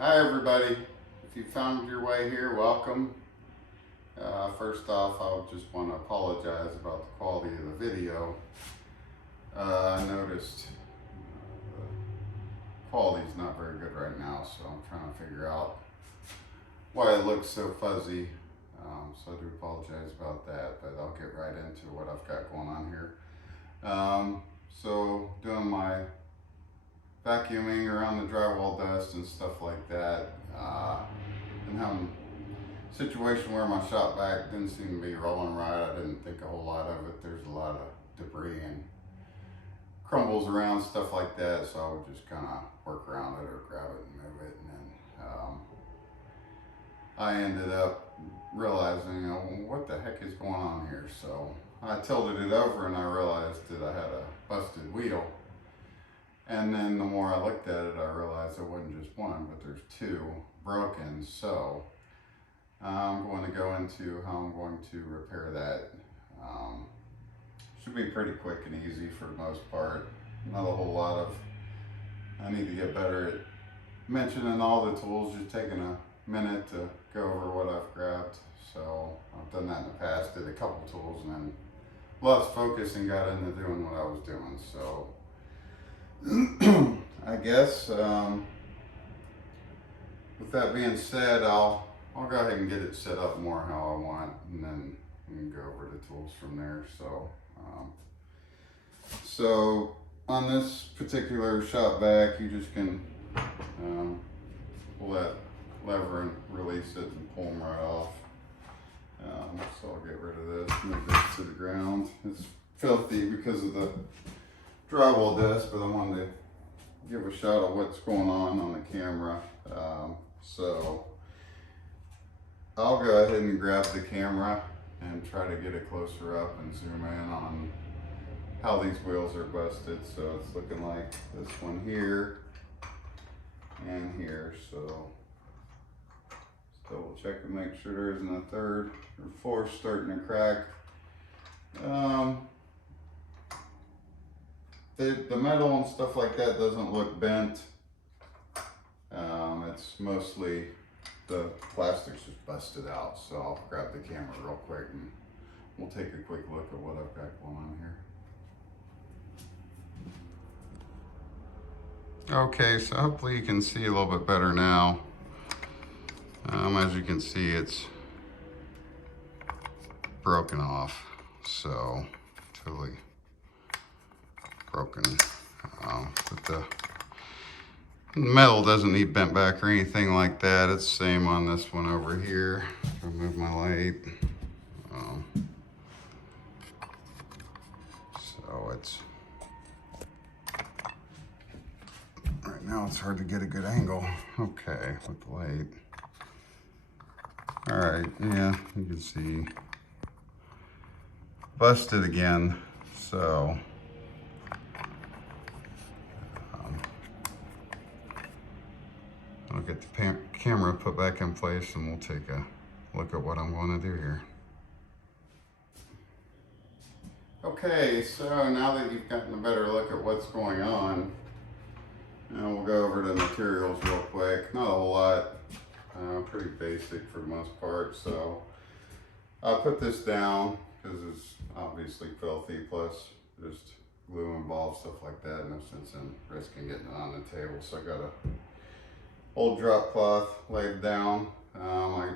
Hi everybody, if you found your way here, welcome. First off, I just want to apologize about the quality of the video. I noticed the quality's not very good right now, so I'm trying to figure out why it looks so fuzzy. So I do apologize about that, but I'll get right into what I've got going on here. So doing my vacuuming around the drywall dust and stuff like that, and having a situation where my shop vac didn't seem to be rolling right. I didn't think a whole lot of it. There's a lot of debris and crumbles around, stuff like that, so I would just kind of work around it or grab it and move it. And then I ended up realizing, what the heck is going on here? So I tilted it over and I realized that I had a busted wheel. And then the more I looked at it, I realized it wasn't just one, but there's two broken. So I'm going to go into how I'm going to repair that. Should be pretty quick and easy for the most part. Not a whole lot of, I need to get better at mentioning all the tools, just taking a minute to go over what I've grabbed. So I've done that in the past, did a couple tools and then lost focus and got into doing what I was doing. So I guess with that being said, I'll go ahead and get it set up more how I want, and then we can go over the tools from there. So on this particular shop vac, you just can pull that lever and release it and pull them right off. So I'll get rid of this, move this to the ground. It's filthy because of the drywall dust, but I wanted to give a shot of what's going on the camera. So I'll go ahead and grab the camera and try to get it closer up and zoom in on how these wheels are busted. So it's looking like this one here and here. So just double check and make sure there isn't a third or fourth starting to crack. The metal and stuff like that doesn't look bent. It's mostly the plastic's just busted out. So I'll grab the camera real quick and we'll take a quick look at what I've got going on here. Okay, so hopefully you can see a little bit better now. As you can see, it's broken off. So totally broken. But the metal doesn't need bent back or anything like that. It's the same on this one over here. Remove my light. So it's, right now it's hard to get a good angle. Okay, with the light. All right, yeah, you can see busted again. So I'll get the camera put back in place and we'll take a look at what I'm going to do here. Okay, so now that you've gotten a better look at what's going on, we'll go over the materials real quick. Not a whole lot, pretty basic for the most part. So I'll put this down because it's obviously filthy, plus just glue involved, stuff like that. No sense in risking getting it on the table. So I got a old drop cloth laid down.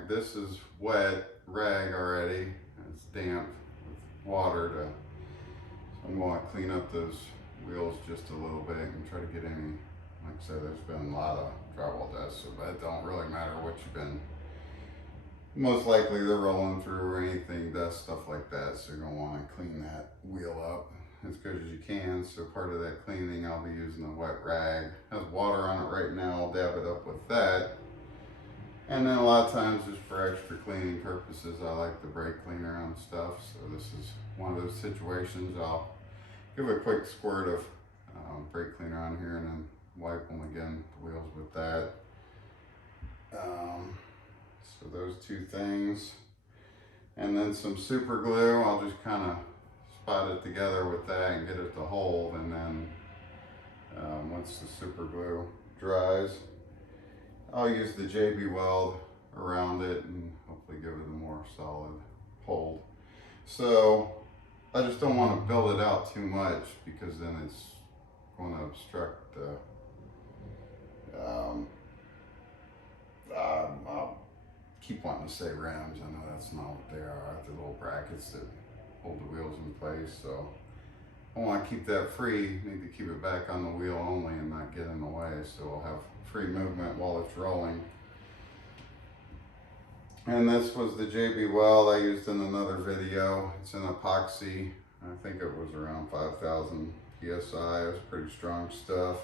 This is wet rag already. It's damp with water so I'm going to clean up those wheels just a little bit and try to get any, like I said, there's been a lot of drywall dust, so that don't really matter what you've been, most likely they're rolling through or anything, dust, stuff like that. So you're going to want to clean that wheel up as good as you can. So part of that cleaning, I'll be using a wet rag. It has water on it right now. I'll dab it up with that. And then a lot of times, just for extra cleaning purposes, I like the brake cleaner on stuff. So this is one of those situations. I'll give a quick squirt of brake cleaner on here and then wipe them again, the wheels with that. So those two things. And then some super glue. I'll just kind of spot it together with that and get it to hold, and then once the super glue dries, I'll use the JB Weld around it and hopefully give it a more solid hold. So I just don't want to build it out too much because then it's going to obstruct the I'll keep wanting to say rims. I know that's not what they are. The little brackets that hold the wheels in place. So I want to keep that free. Need to keep it back on the wheel only and not get in the way. So I'll have free movement while it's rolling. And this was the JB Weld I used in another video. It's an epoxy. I think it was around 5,000 PSI. It's pretty strong stuff.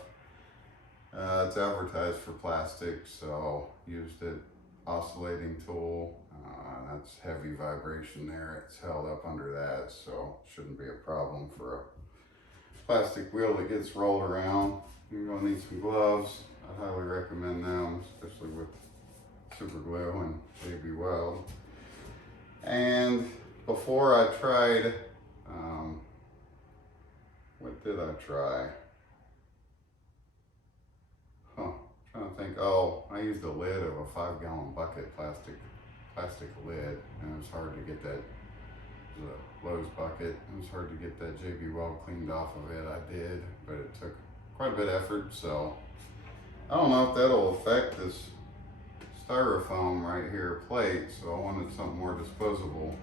It's advertised for plastic, so used it. Oscillating tool. That's heavy vibration there. It's held up under that, so shouldn't be a problem for a plastic wheel that gets rolled around. You're gonna need some gloves. I highly recommend them, especially with super glue and JB Weld. And before I tried, what did I try? Trying to think. Oh, I used a lid of a 5-gallon bucket, plastic lid, and it was hard to get that. It was a Lowe's bucket. It was hard to get that JB Weld cleaned off of it. I did, but it took quite a bit of effort. So I don't know if that'll affect this styrofoam right here plate. So I wanted something more disposable,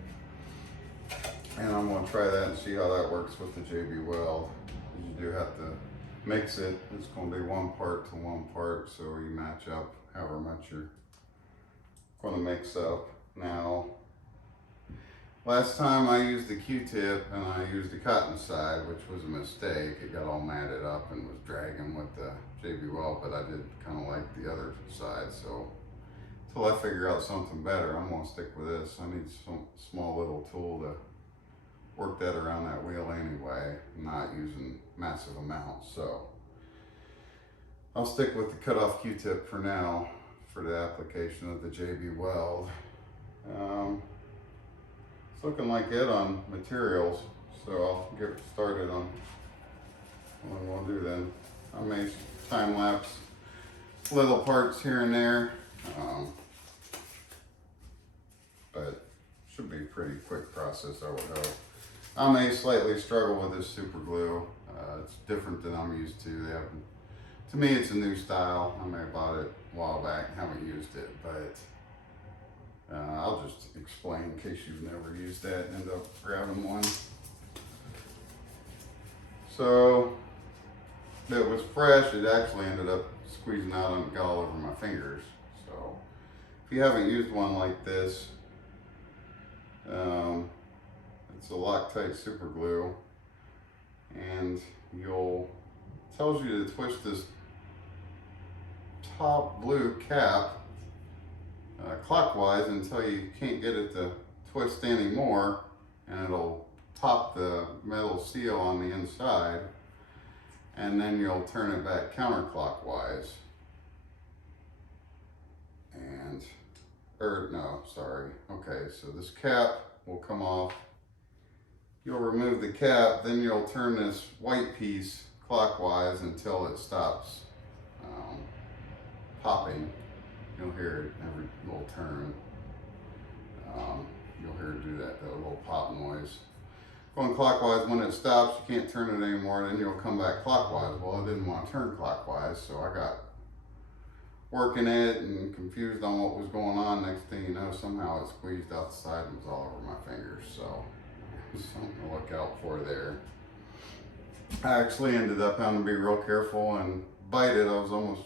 and I'm going to try that and see how that works with the JB Weld. You do have to mix it. It's going to be 1 part to 1 part, so you match up however much you're going to mix up. Now, last time I used the Q-tip and I used the cotton side, which was a mistake. It got all matted up and was dragging with the JB Weld, but I did kind of like the other side. So until I figure out something better, I'm going to stick with this. I need some small little tool to work that around that wheel anyway, not using massive amounts. So I'll stick with the cutoff Q-tip for now for the application of the JB Weld. It's looking like it on materials, so I'll get started on what I'm going to do then. I may time lapse little parts here and there, but should be a pretty quick process, I would hope. I may slightly struggle with this super glue. It's different than I'm used to. To me, it's a new style. I may have bought it a while back, haven't used it, but I'll just explain in case you've never used that and end up grabbing one. So it was fresh. It actually ended up squeezing out and got all over my fingers. So if you haven't used one like this, it's a Loctite super glue, and tells you to twist this top blue cap clockwise until you can't get it to twist anymore, and it'll pop the metal seal on the inside, and then you'll turn it back counterclockwise. And, no, sorry. Okay, so this cap will come off. You'll remove the cap, then you'll turn this white piece clockwise until it stops popping. You'll hear it every little turn. You'll hear it do that little pop noise. Going clockwise, when it stops, you can't turn it anymore, then you'll come back clockwise. Well, I didn't want to turn clockwise, so I got working it and confused on what was going on. Next thing you know, somehow it squeezed out the side and was all over my fingers. So something to look out for there. I actually ended up having to be real careful and bite it. I was almost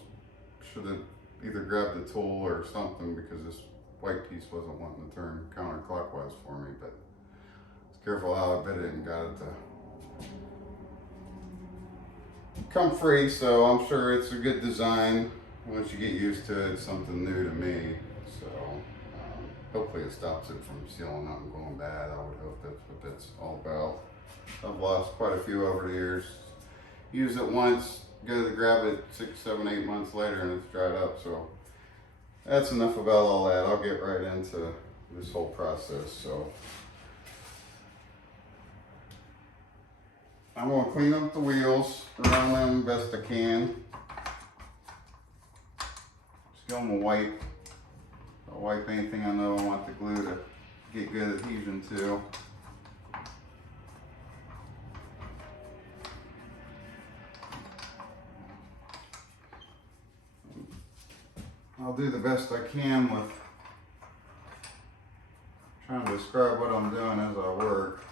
should have either grabbed the tool or something because this white piece wasn't wanting to turn counterclockwise for me, but I was careful how I bit it and got it to come free. So I'm sure it's a good design. Once you get used to it, it's something new to me. So hopefully it stops it from sealing up and going bad. I would hope that's what that's all about. I've lost quite a few over the years. Use it once, go to grab it 6, 7, 8 months later and it's dried up. So that's enough about all that. I'll get right into this whole process. So I'm going to clean up the wheels around them best I can. Just I'm gonna wipe anything I know I want the glue to get good adhesion to. I'll do the best I can with trying to describe what I'm doing as I work.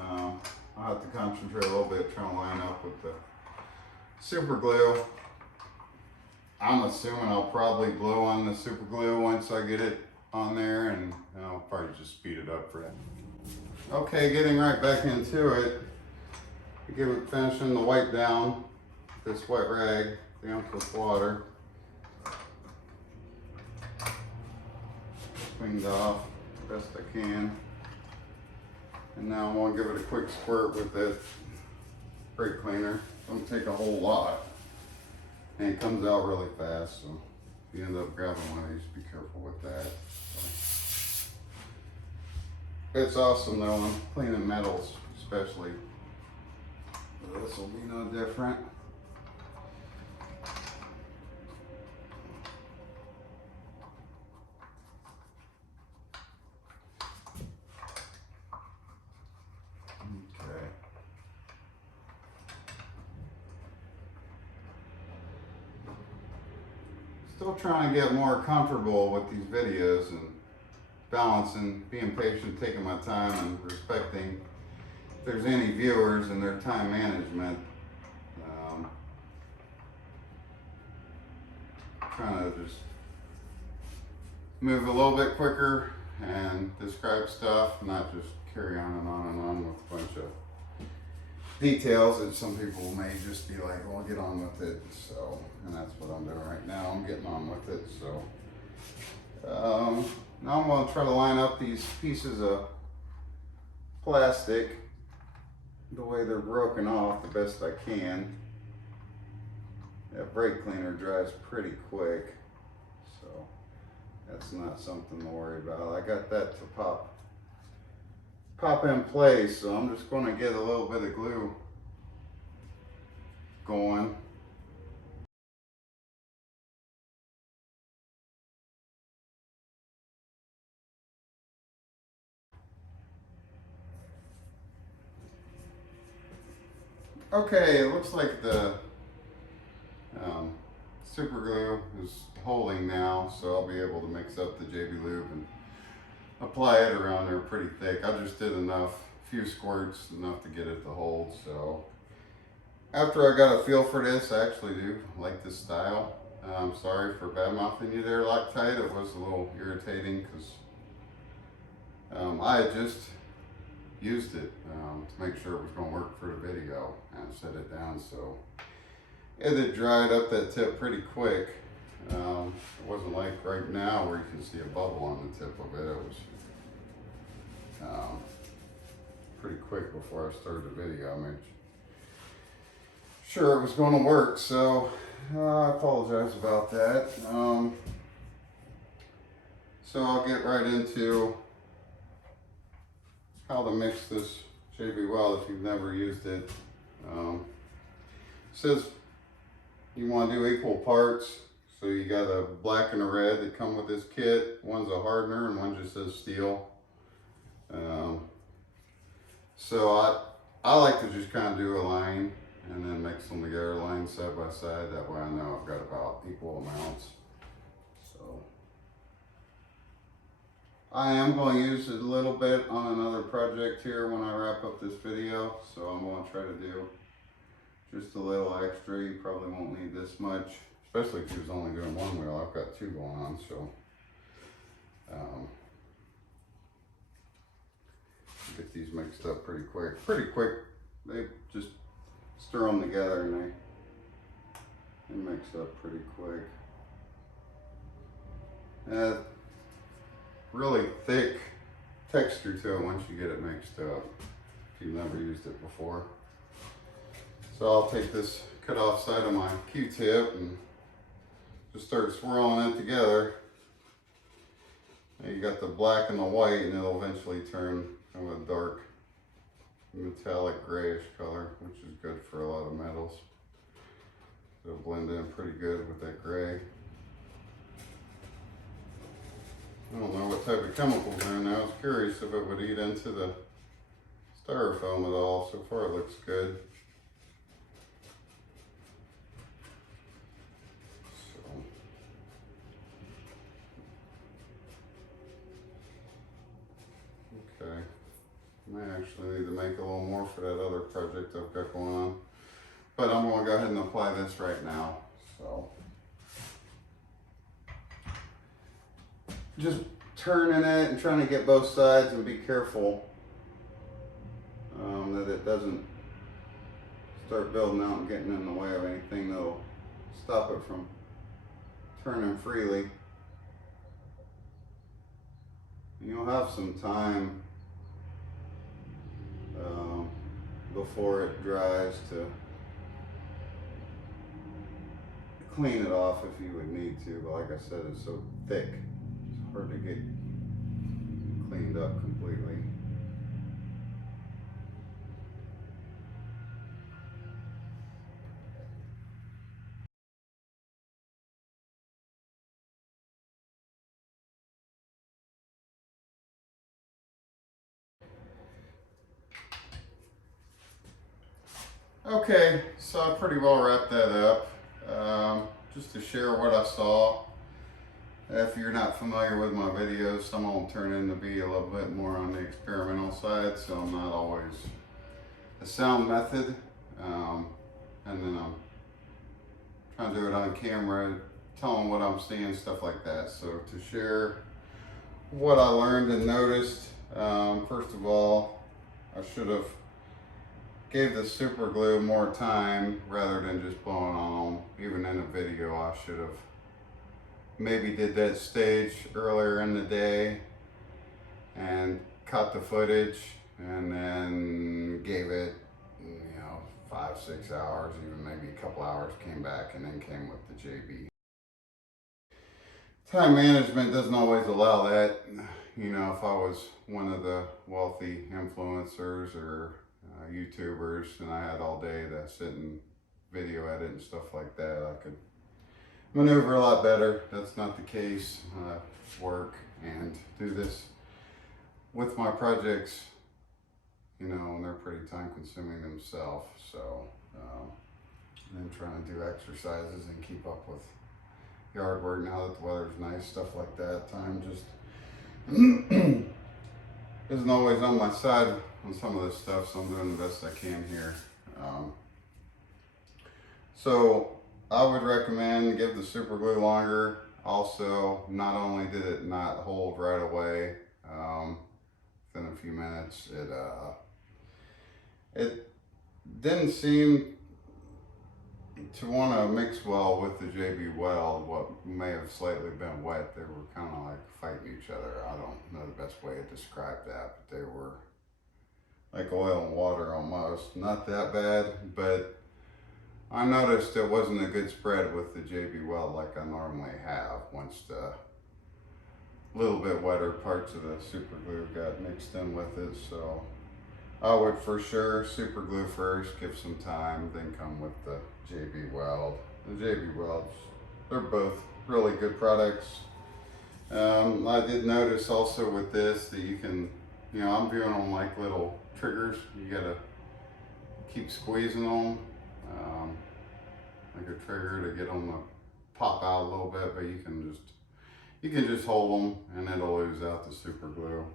I'll have to concentrate a little bit trying to line up with the super glue. I'm assuming I'll probably blow on the super glue once I get it on there, and I'll probably just speed it up for that. Okay, getting right back into it. Finishing the wipe down with this wet rag, damp with water. Cleaned off the best I can. And now I'm gonna give it a quick squirt with that brake cleaner. Don't take a whole lot. And it comes out really fast, so if you end up grabbing one of these, be careful with that. So. It's awesome though, I'm cleaning metals especially. This will be no different. Okay. Still trying to get more comfortable with these videos and balancing, being patient, taking my time, and respecting if there's any viewers and their time management. Trying to just move a little bit quicker and describe stuff, not just carry on and on and on with a bunch of details that some people may just be like, well, get on with it. So, and that's what I'm doing right now. I'm getting on with it. So now I'm going to try to line up these pieces of plastic the way they're broken off the best I can. That brake cleaner dries pretty quick, so that's not something to worry about. I got that to pop in place, so I'm just going to get a little bit of glue going. Okay, it looks like the super glue is holding now, so I'll be able to mix up the JB Lube and apply it around there pretty thick. I just did enough, few squirts, enough to get it to hold. So after I got a feel for this, I actually do like this style. I'm sorry for bad mouthing you there, Loctite. It was a little irritating because I had just used it to make sure it was going to work for the video and set it down. So it had dried up that tip pretty quick. It wasn't like right now where you can see a bubble on the tip of it. It was pretty quick before I started the video. I made sure it was going to work, so I apologize about that. So I'll get right into how to mix this JB Weld if you've never used it. It says you want to do equal parts, so you got a black and a red that come with this kit. One's a hardener and one just says steel. So I like to just kind of do a line and then mix them together, line side by side. That way I know I've got about equal amounts. So I am going to use it a little bit on another project here when I wrap up this video. So I'm going to try to do just a little extra. You probably won't need this much, especially if you was only doing one wheel. I've got two going on, so get these mixed up pretty quick. They just stir them together and they mix up pretty quick. Really thick texture to it once you get it mixed up, if you've never used it before. So I'll take this cut off side of my Q-tip and just start swirling it together. And you got the black and the white, and it'll eventually turn kind of a dark metallic grayish color, which is good for a lot of metals. It'll blend in pretty good with that gray. chemicals in. I was curious if it would eat into the styrofoam at all. So far it looks good. So, okay. I actually need to make a little more for that other project I've got going on. But I'm going to go ahead and apply this right now. So, just turning it and trying to get both sides and be careful that it doesn't start building out and getting in the way of anything that'll stop it from turning freely. You'll have some time before it dries to clean it off if you would need to, but like I said, it's so thick, it's hard to get cleaned up completely. Okay, so I pretty well wrapped that up. Just to share what I saw. If you're not familiar with my videos, some of them turn into be a little bit more on the experimental side, so I'm not always a sound method. And then I'm trying to do it on camera, telling what I'm seeing, stuff like that. So to share what I learned and noticed, first of all, I should have gave the super glue more time rather than just blowing on them. Even in a video, I should have maybe did that stage earlier in the day and cut the footage and then gave it, 5-6 hours, even maybe a couple hours, came back and then came with the JB. Time management doesn't always allow that. If I was one of the wealthy influencers or YouTubers and I had all day to sit and video edit and stuff like that, I could maneuver a lot better. That's not the case. Work and do this with my projects, and they're pretty time consuming themselves. So I'm trying to do exercises and keep up with yard work now that the weather's nice, stuff like that. Time just isn't always on my side on some of this stuff, so I'm doing the best I can here. So I would recommend give the super glue longer. Also, not only did it not hold right away, within a few minutes, it didn't seem to want to mix well with the JB Weld. What may have slightly been wet, they were kind of like fighting each other. I don't know the best way to describe that, but they were like oil and water almost. Not that bad, but I noticed it wasn't a good spread with the JB Weld like I normally have once the little bit wetter parts of the super glue got mixed in with it. So I would for sure super glue first, give some time, then come with the JB Weld. The JB Welds, they're both really good products. I did notice also with this that you can, I'm viewing them like little triggers. You gotta keep squeezing them, like a trigger to get them to pop out a little bit, but you can just hold them and it'll ooze out the super glue.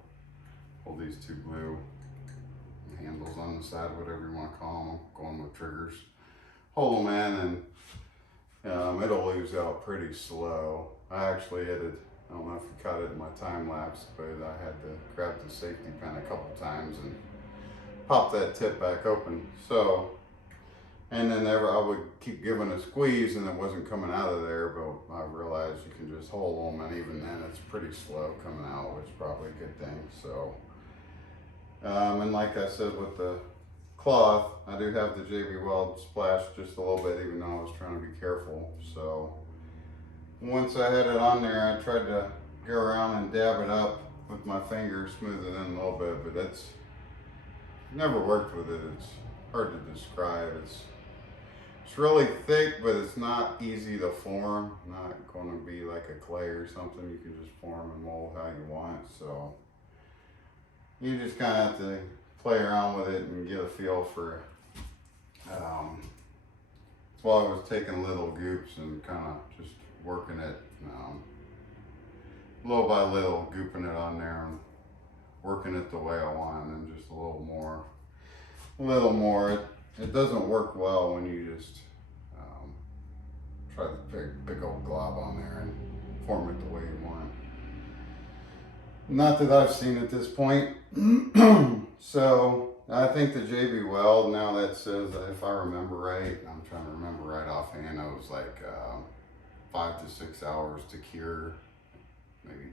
Hold these two glue handles on the side, whatever you want to call them, going with triggers. Hold them in and it'll ooze out pretty slow. I actually I don't know if you caught it in my time lapse, but I had to grab the safety pin a couple times and pop that tip back open. So, and then I would keep giving a squeeze and it wasn't coming out of there, but I realized you can just hold them and even then it's pretty slow coming out, which is probably a good thing. So, and like I said with the cloth, I do have the JB Weld splashed just a little bit, even though I was trying to be careful. So once I had it on there, I tried to go around and dab it up with my finger, smooth it in a little bit, but it's never worked with it. It's hard to describe. It's It's really thick, but it's not easy to form. Not going to be like a clay or something. You can just form and mold how you want. So you just kind of have to play around with it and get a feel for. That's why I was taking little goops and kind of just working it little by little, gooping it on there and working it the way I want, and just a little more. It doesn't work well when you just try to big old glob on there and form it the way you want. Not that I've seen at this point. So I think the JB Weld, now that says, if I remember right, I'm trying to remember right offhand, it was like 5 to 6 hours to cure, maybe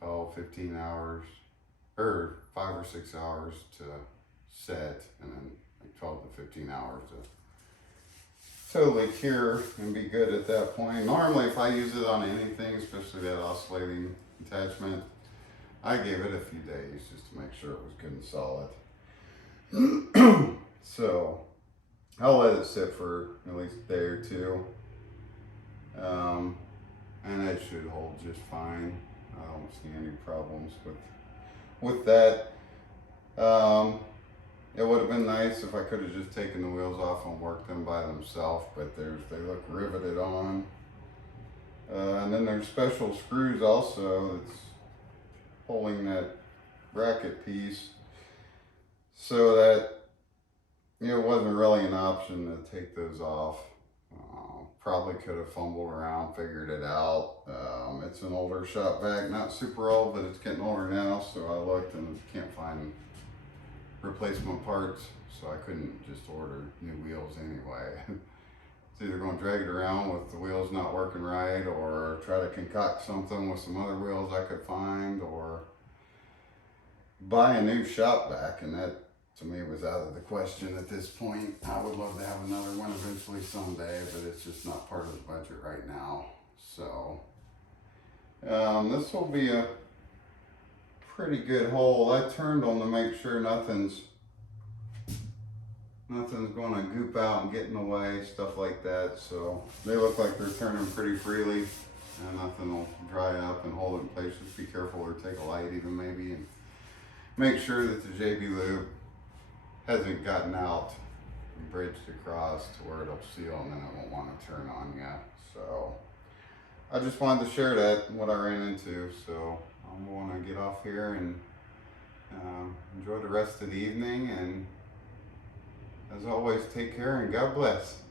12, 15 hours, or 5 or 6 hours to set, and then like 12 to 15 hours to totally cure and be good at that point. Normally, if I use it on anything, especially that oscillating attachment, I gave it a few days just to make sure it was good and solid. So I'll let it sit for at least a day or two, and it should hold just fine. I don't see any problems with that. It would have been nice if I could have just taken the wheels off and worked them by themselves, but they look riveted on. And then there's special screws also that's holding that bracket piece, so that it wasn't really an option to take those off. Probably could have fumbled around, figured it out. It's an older shop vac, not super old, but it's getting older now, so I looked and can't find replacement parts, so I couldn't just order new wheels anyway. It's either going to drag it around with the wheels not working right, or try to concoct something with some other wheels I could find, or buy a new shop vac, and that to me was out of the question at this point. I would love to have another one eventually someday, but it's just not part of the budget right now. So this will be a pretty good hole. I turned them to make sure nothing's going to goop out and get in the way, stuff like that. So they look like they're turning pretty freely, and nothing will dry up and hold it in place. Just be careful, or take a light even maybe, and make sure that the JB loop hasn't gotten out and bridged across to where it'll seal, and then it won't want to turn on you. So I just wanted to share that, what I ran into. So I'm going to get off here and enjoy the rest of the evening, and as always, take care and God bless.